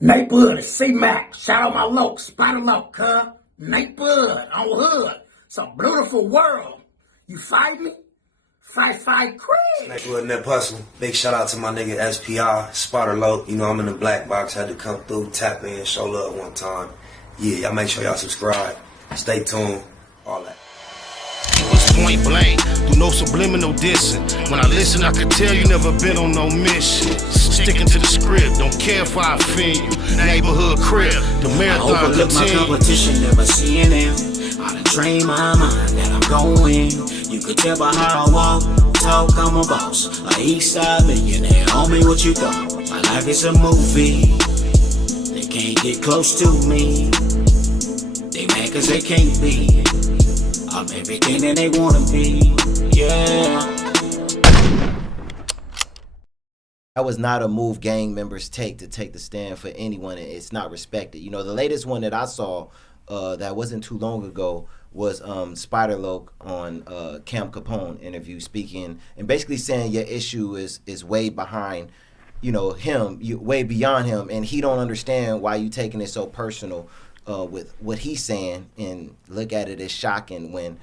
Neighborhood, C-Mac, shout out my loc, Spider Loc, cuz. Neighborhood, on hood. It's a beautiful world. You fight me? Fight, Craig. Neighborhood Nep Hustle. Big shout out to my nigga SPI, Spider Loc. You know, I'm in the black box, had to come through, tap in, show love one time. Yeah, y'all make sure y'all subscribe. Stay tuned, all that. It was point blank, through no subliminal dissing. When I listen, I could tell you never been on no mission. Sticking to the script, don't care if I offend you. Neighborhood crib, the marathon I overlook my competition, never seeing them. I done trained my mind that I'm going. You could tell by how I walk, talk, I'm a boss. A east side millionaire, homie, what you thought? My life is a movie. They can't get close to me. They mad cause they can't be. I'm everything that they wanna be, yeah. That was not a move gang members take to take the stand for anyone, and it's not respected. You know, the latest one that I saw that wasn't too long ago was Spider Loc on Camp Capone interview, speaking and basically saying your issue is way behind, you know, him, way beyond him, and he don't understand why you taking it so personal with what he's saying, and look at it as shocking when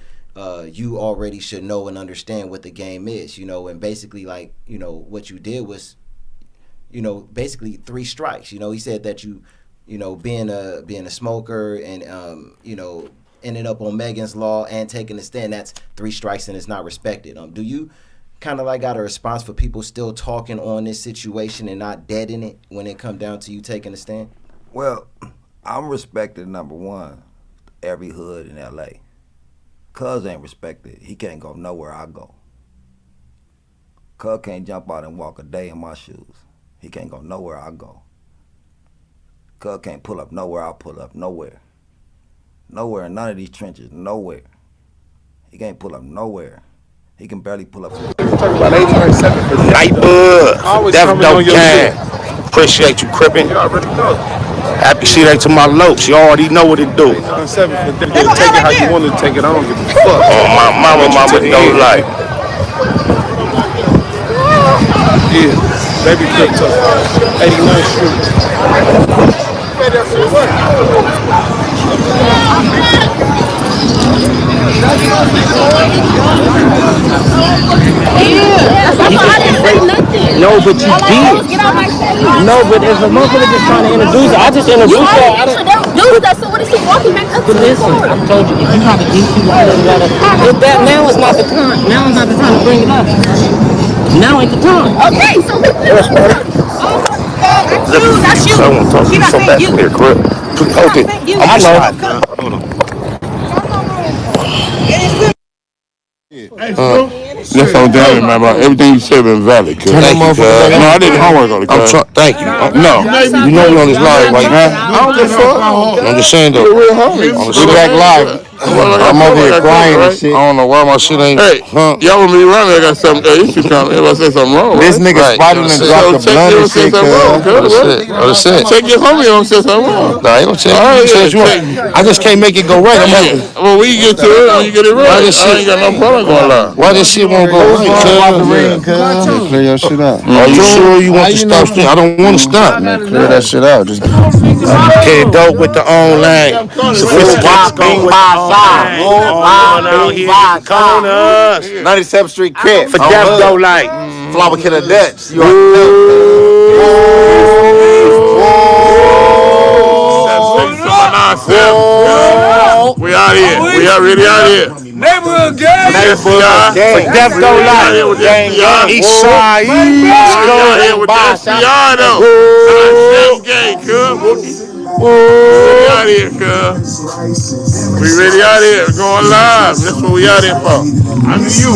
you already should know and understand what the game is, you know, and basically, like, you know, what you did was, you know, basically 3 strikes. You know, he said that you know, being a smoker and you know, ended up on Megan's Law and taking a stand, that's 3 strikes and it's not respected. Do you kind of like got a response for people still talking on this situation and not dead in it when it come down to you taking a stand? Well, I'm respected, number one, every hood in L.A. Cuz ain't respected. He can't go nowhere I go. Cuz can't jump out and walk a day in my shoes. He can't go nowhere I go. Cuz can't pull up nowhere I pull up, nowhere. Nowhere in none of these trenches, nowhere. He can't pull up nowhere. He can barely pull up. Nightbud, Death Dope Gang. Appreciate you, Crippin'. You already know. Happy she ain't to my locs. You already know what it do. 7 for take it how you want to take it. I don't give a fuck. Oh, my mama don't like. Yeah, baby crypto. 89th Street. No, but you did. No, but as a motherfucker just trying to introduce her, I just introduced her. So what is he walking back up to? But listen, I told you, if you have a DC, if that now is not the time. Now is not the time to bring it up. Now ain't the time. Okay, so that's you. I want to talk to you so bad. Come here, Crip. Okay. I know. Hold on. That's on damn, man, bro. Everything you said been valid, cuz. Thank you, cuz. No, I did homework on it, cuz. Thank you. No. You know we on this live right now. I don't give a fuck. I'm just saying, though. We're real homies. We back live. I'm over here crying and shit. I don't know why my shit ain't. Hey, y'all want me to run me? I got something issue coming. If I say something wrong, This nigga Spider and dropped the blunt and shit, cuz. Check your homie on say something wrong. Nah, I ain't gonna check. I just can't make it go right. Well, we get to it when you get it right. I ain't got no problem going live. Why this shit won't go right, cuz? Clear your shit out. Are you sure you want to stop? I don't want to stop. Man, clear that shit out. Just get dope with the online. Sophisticated. 97th Street Crib. For Death Dope Light. Flower Killer Dutch. You already know. We out here. We already out here. Neighborhood gang. Neighborhood gang. For Death Dope Light. Gang. East side. We out here with the SPI though. Same gang, cuz. We out here, cuz. We really out here, going live. That's what we out here for. I knew you.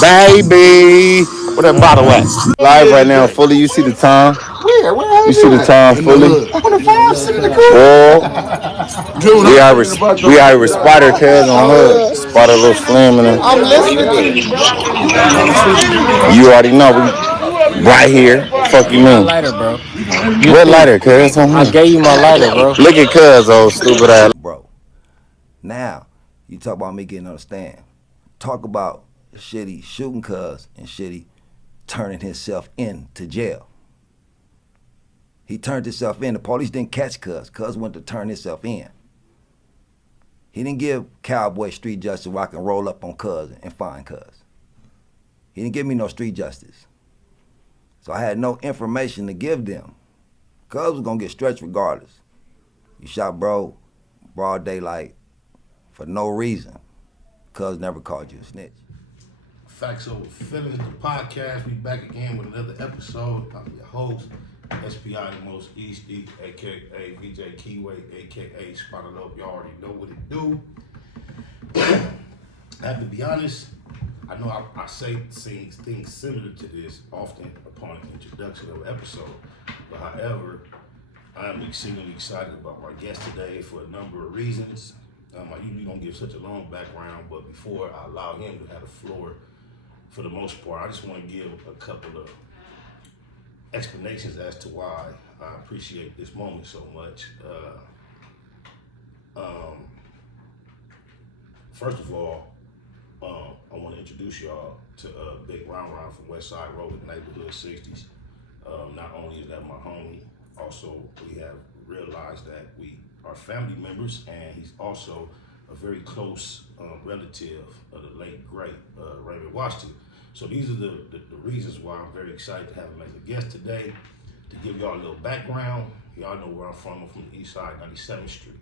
Baby. Where that bottle at? live right now, fully. You see the time. You see the time fully. We are with Spider cuz on hood. Spider little slim in it. I'm listening. You already know. We right here. Fuck you mean? Lighter, bro. What lighter, cuz? I gave you my lighter, bro. Look at cuz, old stupid ass. Bro, now, you talk about me getting on the stand. Talk about shitty shooting cuz and shitty turning himself in to jail. He turned himself in. The police didn't catch Cuz. Cuz went to turn himself in. He didn't give Cowboy street justice where I can roll up on Cuz and find Cuz. He didn't give me no street justice. So I had no information to give them. Cuz was gonna get stretched regardless. You shot bro, broad daylight, for no reason. Cuz never called you a snitch. Facts Over Feelings, the podcast. We back again with another episode. I'm your host, SPI the Most East, aka VJ Keyway, aka Spotted Up. Y'all already know what it do. I have to be honest, I know I say things similar to this often upon introduction of an episode. But however, I am exceedingly excited about my guest today for a number of reasons. I usually don't give such a long background, but before I allow him to have the floor, for the most part, I just want to give a couple of explanations as to why I appreciate this moment so much. First of all, I want to introduce y'all to Big Round from Westside Rollin neighborhood 60's. Not only is that my homie, also we have realized that we are family members, and he's also a very close relative of the late great Raymond. So these are the reasons why I'm very excited to have him as a guest today. To give y'all a little background, y'all know where I'm from the east side, 97th Street.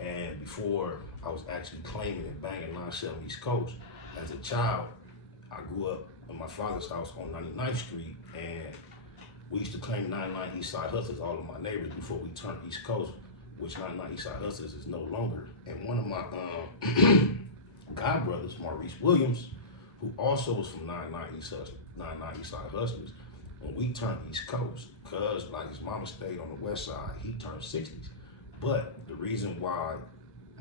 And before I was actually claiming and banging 97 East Coast, as a child, I grew up in my father's house on 99th Street, and we used to claim 99 East Side Hustlers, all of my neighbors, before we turned East Coast, which 99 East Side Hustlers is no longer. And one of my god brothers, Maurice Williams, who also was from 99 East Side Hustlers, when we turned East Coast, cause like his mama stayed on the west side, he turned 60s. But the reason why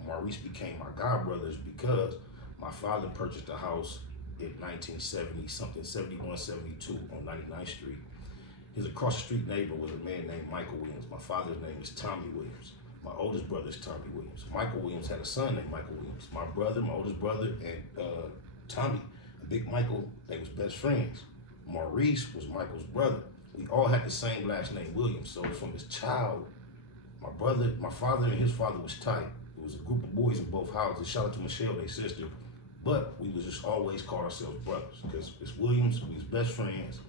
Maurice became my god brother is because my father purchased a house in 1970 something, 71, 72 on 99th Street. His across the street neighbor was a man named Michael Williams. My father's name is Tommy Williams. My oldest brother is Tommy Williams. Michael Williams had a son named Michael Williams. My brother, my oldest brother, and Tommy, Big Michael, they was best friends. Maurice was Michael's brother. We all had the same last name, Williams. So from his child, my father and his father was tight. It was a group of boys in both houses. Shout out to Michelle, their sister. But we was just always call ourselves brothers because it's Williams, we was best friends,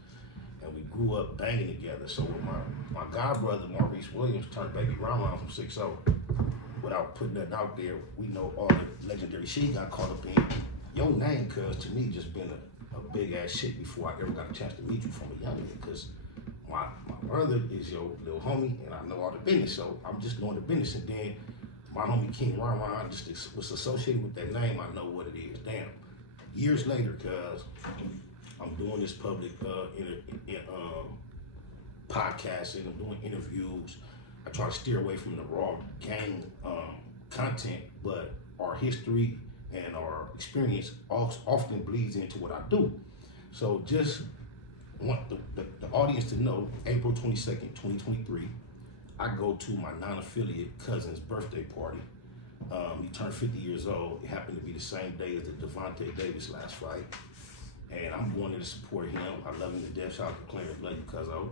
and we grew up banging together. So when my god brother, Maurice Williams, turned baby Rollin from 6'0", without putting that out there, we know all the legendary shit he got caught up in. Your name, cuz, to me, just been a big ass shit before I ever got a chance to meet you from a young age, because my brother is your little homie, and I know all the business, so I'm just knowing the business. And then my homie King Raymond just was associated with that name. I know what it is. Damn. Years later, cuz, I'm doing this public podcasting, I'm doing interviews. I try to steer away from the raw gang content, but our history and our experience often bleeds into what I do. So just want the audience to know, April 22nd, 2023, I go to my non-affiliate cousin's birthday party. He turned 50 years old. It happened to be the same day as the Devontae Davis last fight. And I'm going there to support him. I love him to death. Shout out to Clarence, love you, cuzzo.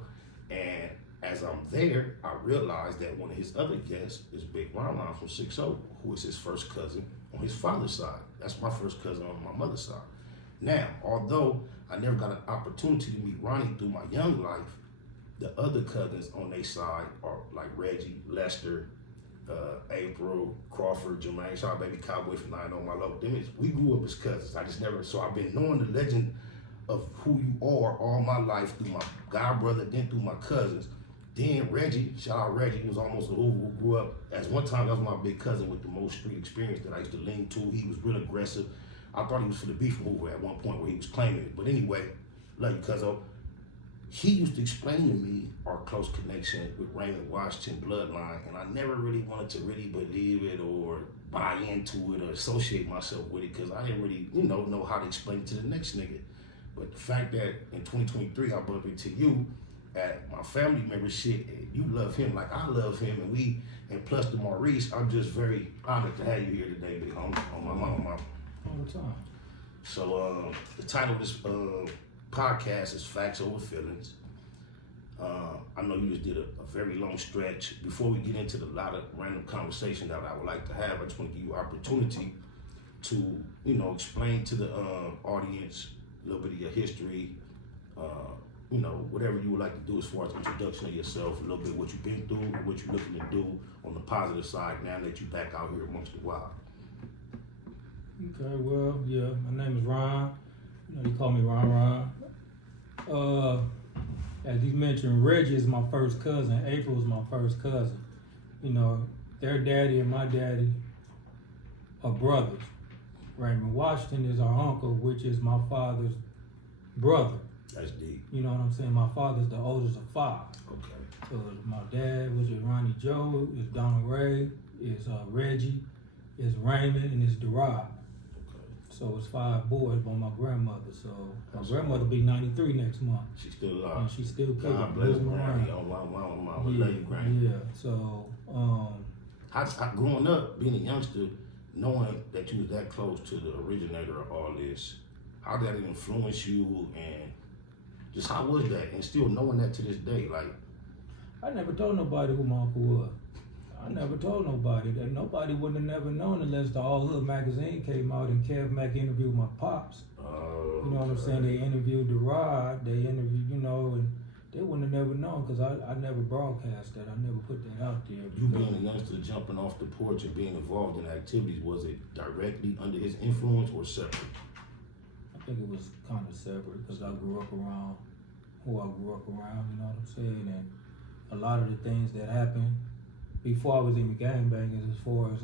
And as I'm there, I realized that one of his other guests is Big Rollin from 6'0", who is his first cousin on his father's side. That's my first cousin on my mother's side. Now, although I never got an opportunity to meet Ronnie through my young life, the other cousins on their side are like Reggie, Lester, April, Crawford, Jermaine, shout out baby Cowboy from 9 on my local. We grew up as cousins. I just never, so I've been knowing the legend of who you are all my life through my god brother, then through my cousins. Then Reggie, shout out Reggie, he was almost a who grew up as one time, that was my big cousin with the most street experience that I used to lean to. He was real aggressive. I thought he was for the beef mover at one point where he was claiming it. But anyway, love you, cuzzo. He used to explain to me our close connection with Raymond Washington bloodline, and I never really wanted to really believe it or buy into it or associate myself with it, because I didn't really, know how to explain it to the next nigga. But the fact that in 2023 I bumped into you at my family member shit, and you love him like I love him, and plus the Maurice, I'm just very honored to have you here today, big homie, on my mama. All the time. So the title of this podcast is Facts Over Feelings. I know you just did a very long stretch. Before we get into the lot of random conversation that I would like to have, I just want to give you an opportunity to, explain to the audience a little bit of your history, whatever you would like to do as far as introduction of yourself, a little bit of what you've been through, what you're looking to do on the positive side now that you're back out here amongst the wild. Okay, well, yeah, my name is Ron. They call me Ron. As you mentioned, Reggie is my first cousin. April is my first cousin. Their daddy and my daddy are brothers. Raymond Washington is our uncle, which is my father's brother. That's deep. You know what I'm saying? My father's the oldest of 5. Okay. So my dad was Ronnie Joe, is Donald Ray, is Reggie, is Raymond, and is Derard. So it's 5 boys by my grandmother. So my grandmother be 93 next month. She's still alive. And she's still kicking. God bless Granny. Yeah. So how growing up, being a youngster, knowing that you was that close to the originator of all this, how did that influence you, and just how was that? And still knowing that to this day, like, I never told nobody who my uncle was. I never told nobody that. Nobody wouldn't have never known unless the All Hood magazine came out and Kev Mack interviewed my pops. You know what I'm saying? They interviewed Derard, they interviewed, and they wouldn't have never known because I never broadcast that. I never put that out there. You being a youngster jumping off the porch and being involved in activities, was it directly under his influence or separate? I think it was kind of separate because I grew up around who I grew up around, you know what I'm saying? And a lot of the things that happened before I was even gangbanging, as far as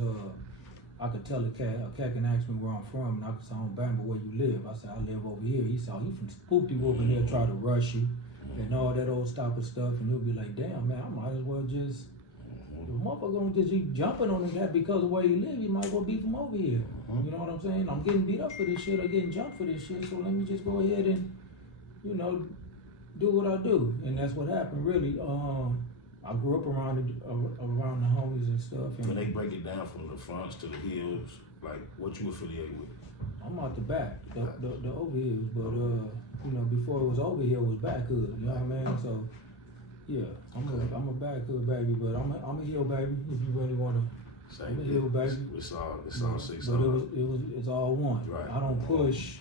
I could tell a cat can ask me where I'm from, and I could say, I'm Bama, where you live? I said, I live over here. He said, he from Spoopty Whoop, and he'll try to rush you and all that old stop of stuff, and he'll be like, damn, man, I might as well just, the motherfucker gonna just be jumping on him that because of where he live, he might as well be from over here. You know what I'm saying? I'm getting beat up for this shit or getting jumped for this shit, so let me just go ahead and, do what I do. And that's what happened, really. I grew up around the homies and stuff. And when they break it down from the fronts to the hills, like what you affiliated with? I'm out the back, the over hills, but before it was over here, it was back hood. You know what I mean? So yeah, I'm a back hood baby, but I'm a hill baby. If you really wanna, I'm a hill baby. It's all 6. But it's all one. Right. I don't push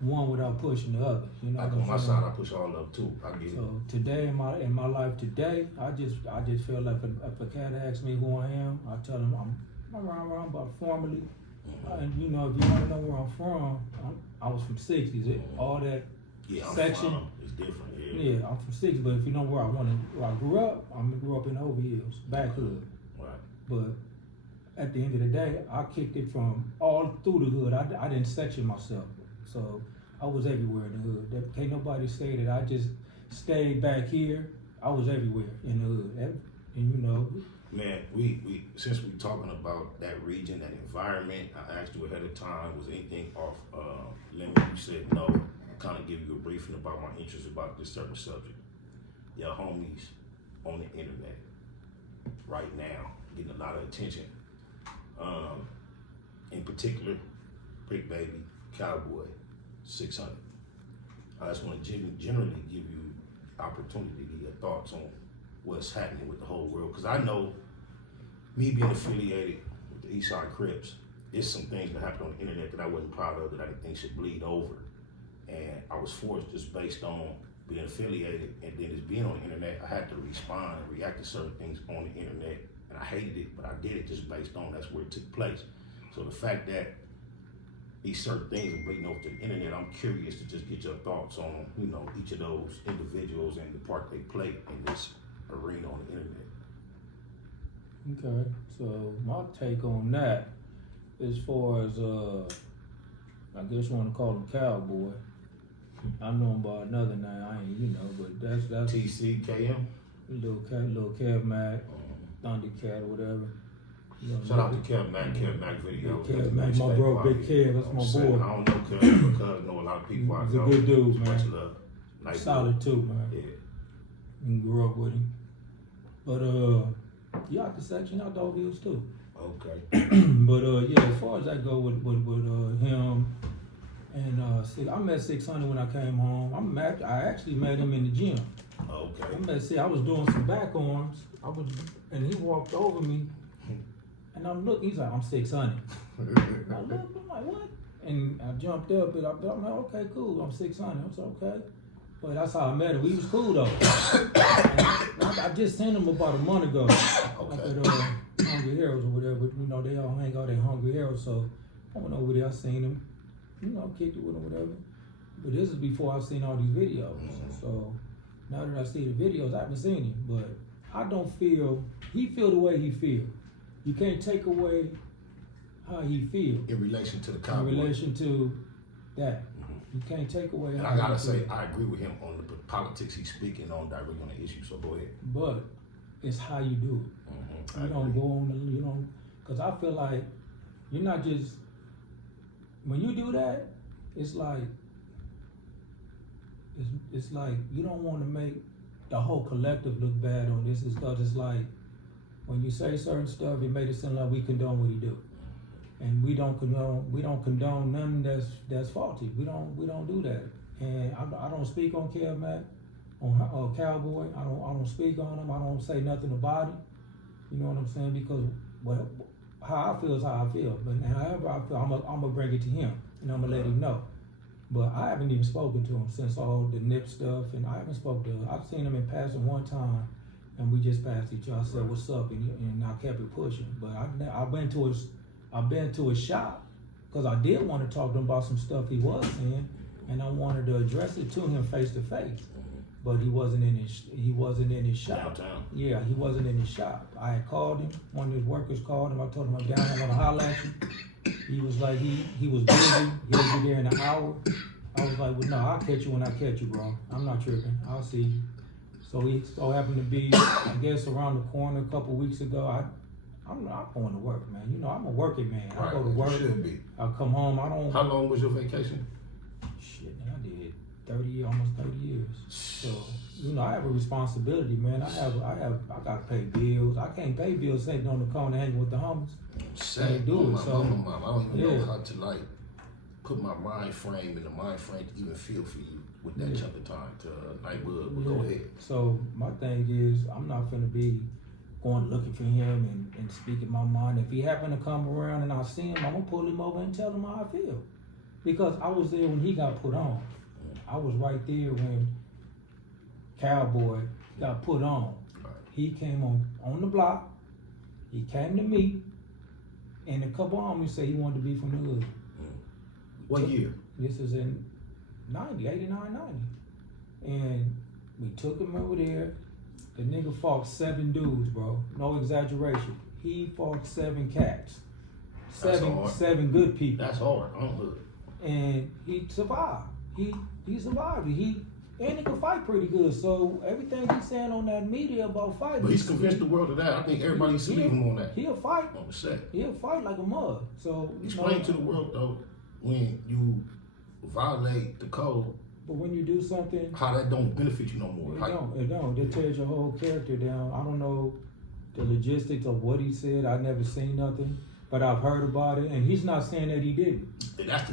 one without pushing the other. You know, like on my side, I push all of them too. I get it. So today, in my life today, I just feel like if a cat asks me who I am, I tell him I'm around about formally. And if you want to know where I'm from, I was from 60's. All that section is different. Yeah, I'm from 60's. But if you know where I grew up, I grew up in Over Hills, back hood. Right. But at the end of the day, I kicked it from all through the hood. I didn't section myself. So I was everywhere in the hood. Can't nobody say that I just stayed back here. I was everywhere in the hood. And Man, we since we talking about that region, that environment, I asked you ahead of time, was anything off limit? You said no. Kind of give you a briefing about my interest about this certain subject. Your homies on the internet right now getting a lot of attention. In particular, Bricc Baby, Cowboy, 600. I just want to generally give you opportunity to get your thoughts on what's happening with the whole world. Because I know, me being affiliated with the Eastside Crips, there's some things that happened on the internet that I wasn't proud of, that I didn't think should bleed over. And I was forced, just based on being affiliated and then just being on the internet, I had to respond and react to certain things on the internet. And I hated it, but I did it just based on that's where it took place. So the fact that these certain things are bleeding over to the internet, I'm curious to just get your thoughts on, each of those individuals and the part they play in this arena on the internet. Okay, so my take on that, as far as I guess you want to call him Cowboy. I know him by another name. I ain't, but that's TCKM. Little Kev Mack, Thundercat or whatever. Shout out to Kev Mack videos. Kev Mack, my bro, Big Kev, that's my boy. I don't know Kev because I know a lot of people. He's a good dude, man. Much love. Nice solid too, man. Yeah. And grew up with him. But he out the section, out the Ovios too. Okay. But as far as I go with him And see, I met 600 when I came home. I actually met him in the gym. Okay. I was doing some back arms. And he walked over me, and I'm looking. He's like, "I'm 600." I looked. I'm like, "What?" And I jumped up, and I'm like, "Okay, cool. I'm 600." I was okay. But that's how I met him. We was cool though. I just seen him about a month ago. Okay. Like at Hungry Heroes or whatever. You know, they all hang out at Hungry Heroes, so I went over there. I seen him. You know, kicked it with him, whatever. But this is before I've seen all these videos. So now that I see the videos, I haven't seen him. But I don't feel, he feel the way he feel. You can't take away how he feel. In relation to the Cowboy. In relation to that. You can't take away and how I gotta he say, feel. I agree with him on the politics he's speaking on directly on the issue, so go ahead. But it's how you do it. You don't go on the, you know, because I feel like you're not just, when you do that, it's like you don't want to make the whole collective look bad on this. Is because it's like when you say certain stuff, it made it sound like we condone what he do, and we don't condone nothing that's faulty. We don't do that. And I don't speak on Mac, on Cowboy. I don't speak on him. I don't say nothing about him. You know what I'm saying? Because how I feel is how I feel. But however I feel, I'm gonna bring it to him, and I'm gonna let him know. But I haven't even spoken to him since all the nip stuff, and I haven't spoken to him. I've seen him in passing one time, and we just passed each other. I said, "What's up?" and I kept it pushing. But I've been to his shop because I did want to talk to him about some stuff he was saying, and I wanted to address it to him face to face. But he wasn't in his shop. Downtown. Yeah, he wasn't in his shop. I had called him. One of his workers called him. I told him I'm down. I want to holler at you. He was like, he was busy. He'll be there in an hour. I was like, well, no, I'll catch you when I catch you, bro. I'm not tripping. I'll see you. So he so happened to be, I guess, around the corner a couple weeks ago. I'm going to work, man. You know, I'm a working man. I go to work. You should be. I come home. I don't. How long was your vacation? Shit, man, I did almost 30 years. So, you know, I have a responsibility, man. I gotta pay bills. I can't pay bills sitting on the corner hanging with the homies. Can't do it. So, I don't even know how to like put my mind frame in the mind frame to even feel for you with that chunk of time to Nightwood. Go ahead. So my thing is, I'm not gonna be going looking for him and speaking my mind. If he happen to come around and I see him, I'm gonna pull him over and tell him how I feel. Because I was there when he got put on. I was right there when Cowboy got put on. He came on the block. He came to me, and a couple homies said he wanted to be from the hood. What year? This is in 89, 90. And we took him over there. The nigga fought 7 dudes, bro. No exaggeration. He fought 7 cats. Seven good people. That's hard. I'm hood. And he survived. He survived. He can fight pretty good. So everything he's saying on that media about fighting. But he's convinced the world of that. I think everybody needs to leave him on that. He'll fight. On the set. He'll fight like a mug. So explain to the world though, when you violate the code. But when you do something, how that don't benefit you no more. It don't. It tears your whole character down. I don't know the logistics of what he said. I never seen nothing. But I've heard about it, and he's not saying that he didn't.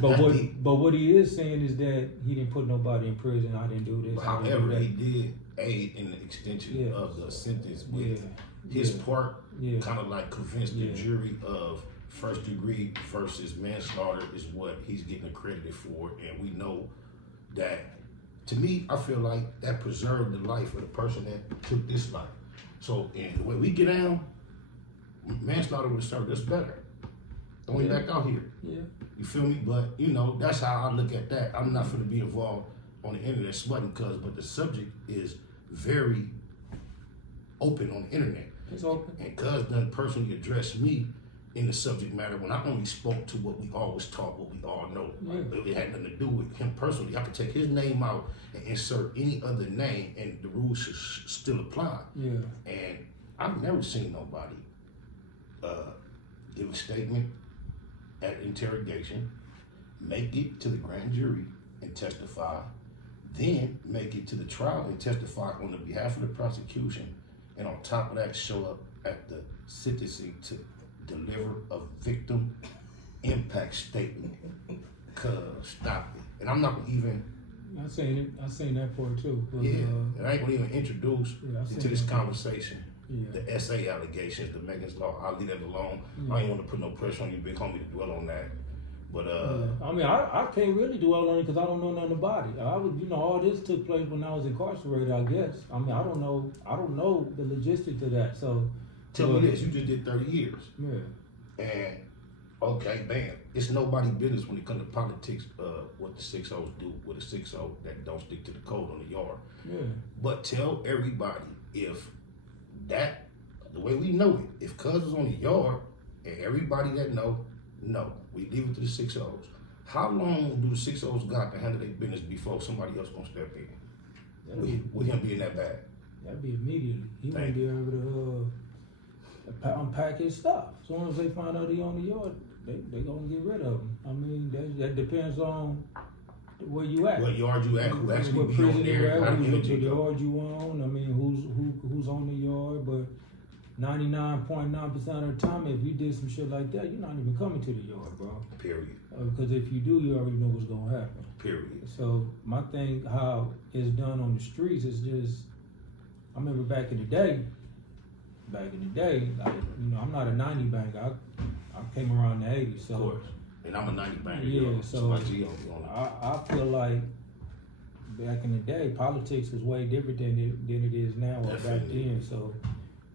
But what he is saying is that he didn't put nobody in prison. I didn't do this. But however, he did aid in the extension of the sentence with his part. Kind of like convinced the jury of first degree versus manslaughter is what he's getting accredited for, and we know that. To me, I feel like that preserved the life of the person that took this life. So, in the way we get down, manslaughter would have served us better. Don't we back out here? Yeah. You feel me? But, you know, that's how I look at that. I'm not going to be involved on the internet smutting but the subject is very open on the internet. It's open. And Cuz done personally addressed me in the subject matter when I only spoke to what we always taught, what we all know. Like, it had nothing to do with him personally. I could take his name out and insert any other name and the rules should still apply. Yeah. And I've never seen nobody give a statement at interrogation, make it to the grand jury and testify, then make it to the trial and testify on the behalf of the prosecution, and on top of that, show up at the sentencing to deliver a victim impact statement. Cuz, stop it. And I'm not even. I seen that part too. Yeah, and I ain't gonna even introduce into this conversation Yeah. the SA allegations, the Megan's Law. I'll leave that alone. I ain't want to put no pressure on you, big homie, to dwell on that. But I mean, I can't really dwell on it because I don't know nothing about it. I would, all this took place when I was incarcerated, I guess. I mean, I don't know the logistics of that. So tell me this: you just did 30 years. Yeah. And okay, bam. It's nobody business when it comes to politics. What the 6'0's do with a 6'0 that don't stick to the code on the yard. Yeah. But tell everybody if that the way we know it. If Cuz is on the yard and everybody that know, we leave it to the 6'0's. How long do the 6'0's got to handle their business before somebody else gonna step in? With him being that bad? That'd be immediately. He won't be able to unpack his stuff. As soon as they find out he on the yard, they gonna get rid of him. I mean, that depends on where you at. What yard you at? Who actually what be prison on you there? at? How What the yard you on? I mean, who's on the yard? But 99.9% of the time, if you did some shit like that, you're not even coming to the yard, bro. Period. Because if you do, you already know what's gonna happen. Period. So my thing, how it's done on the streets, is just. I remember back in the day, like, I'm not a 90 banker. I came around the 80s, so. Of course. And I'm a 90 banker. Yeah, so I feel like back in the day, politics was way different than it is now or back then. So,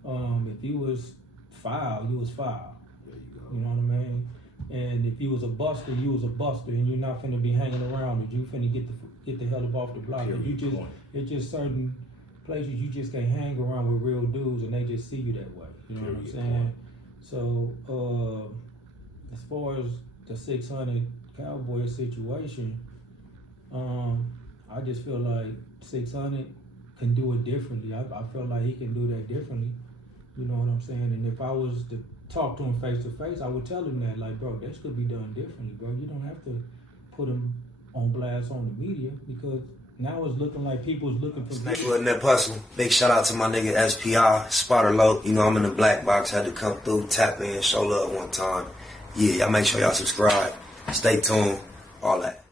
if you was foul, you was foul. There you go. You know what I mean? And if you was a buster, you was a buster, and you're not finna be hanging around it. You finna get the hell up off the block. It's just certain places you just can't hang around with real dudes, and they just see you that way. You know what I'm saying? So, as far as the 600 Cowboy situation, I just feel like 600 can do it differently. I feel like he can do that differently. You know what I'm saying? And if I was to talk to him face to face, I would tell him that, like, bro, this could be done differently, bro. You don't have to put him on blast on the media, because now it's looking like people's looking for. Nephew. Big shout out to my nigga SPI, Spotter Low. I'm in the black box, had to come through, tap in, show love one time. Yeah, y'all make sure y'all subscribe. Stay tuned, all that.